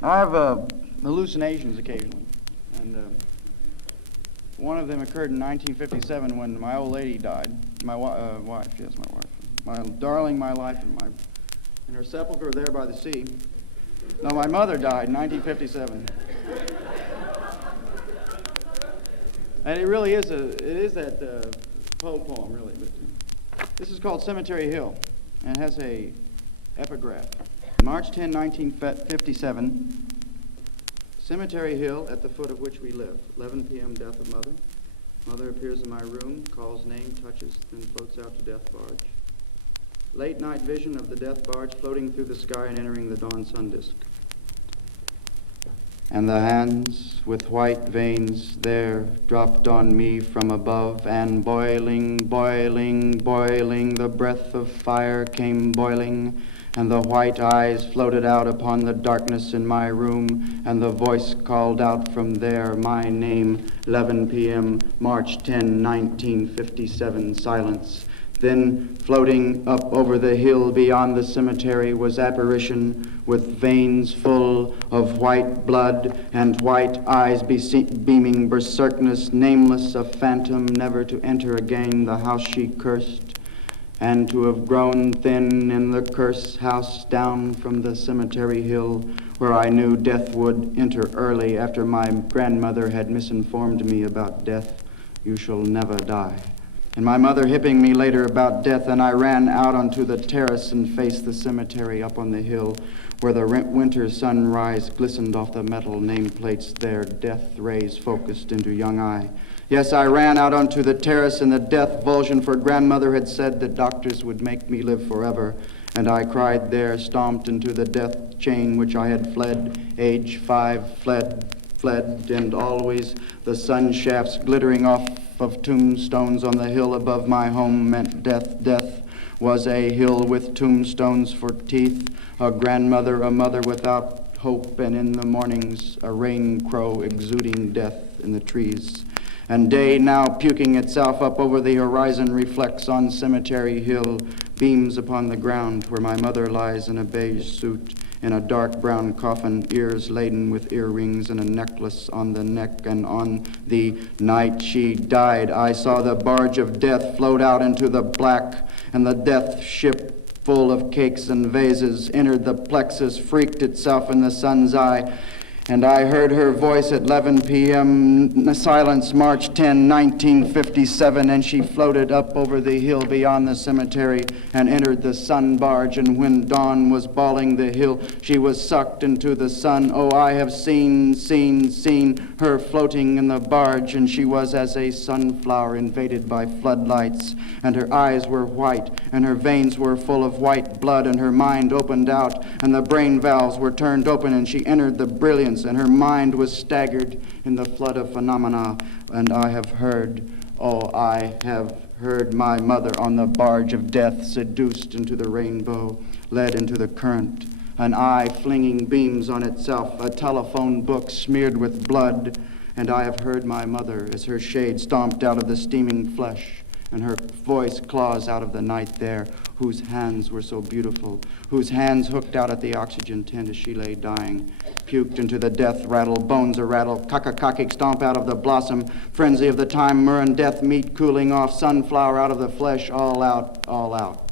I have hallucinations occasionally, and one of them occurred in 1957 when my old lady died. My wife, yes, my wife. My darling, my life, and in her sepulcher there by the sea. No, my mother died in 1957. And it really is that poem, really. But this is called Cemetery Hill, and it has a epigraph. March 10, 1957, Cemetery Hill, at the foot of which we live. 11 p.m., death of mother. Mother appears in my room, calls name, touches, then floats out to death barge. Late night vision of the death barge floating through the sky and entering the dawn sun disk. And the hands with white veins there dropped on me from above, and boiling, boiling, boiling, the breath of fire came boiling, and the white eyes floated out upon the darkness in my room, and the voice called out from there my name. 11 p.m., March 10, 1957, silence. Then, floating up over the hill beyond the cemetery was apparition with veins full of white blood and white eyes beaming berserkness, nameless, a phantom, never to enter again the house she cursed, and to have grown thin in the curse house down from the cemetery hill, where I knew death would enter early after my grandmother had misinformed me about death. You shall never die. And my mother hipping me later about death, and I ran out onto the terrace and faced the cemetery up on the hill, where the winter sunrise glistened off the metal nameplates there, death rays focused into young eye. Yes, I ran out onto the terrace in the death vulsion, for grandmother had said that doctors would make me live forever. And I cried there, stomped into the death chain which I had fled, age 5, fled, and always the sun shafts glittering off of tombstones on the hill above my home meant death. Death was a hill with tombstones for teeth, a grandmother, a mother without hope, and in the mornings a rain crow exuding death in the trees. And day now puking itself up over the horizon reflects on Cemetery Hill, beams upon the ground where my mother lies in a beige suit, in a dark brown coffin, ears laden with earrings and a necklace on the neck. And on the night she died, I saw the barge of death float out into the black, and the death ship full of cakes and vases entered the plexus, freaked itself in the sun's eye. And I heard her voice at 11 p.m., silence, March 10, 1957, and she floated up over the hill beyond the cemetery and entered the sun barge, and when dawn was bawling the hill, she was sucked into the sun. Oh, I have seen her floating in the barge, and she was as a sunflower invaded by floodlights, and her eyes were white, and her veins were full of white blood, and her mind opened out, and the brain valves were turned open, and she entered the brilliance, and her mind was staggered in the flood of phenomena. And I have heard my mother on the barge of death, seduced into the rainbow, led into the current, an eye flinging beams on itself, a telephone book smeared with blood. And I have heard my mother as her shade stomped out of the steaming flesh, and her voice claws out of the night there, whose hands were so beautiful, whose hands hooked out at the oxygen tent as she lay dying, puked into the death rattle, bones a-rattle, cock-a-cocking stomp out of the blossom, frenzy of the time, myrrh and death meat cooling off, sunflower out of the flesh, all out, all out.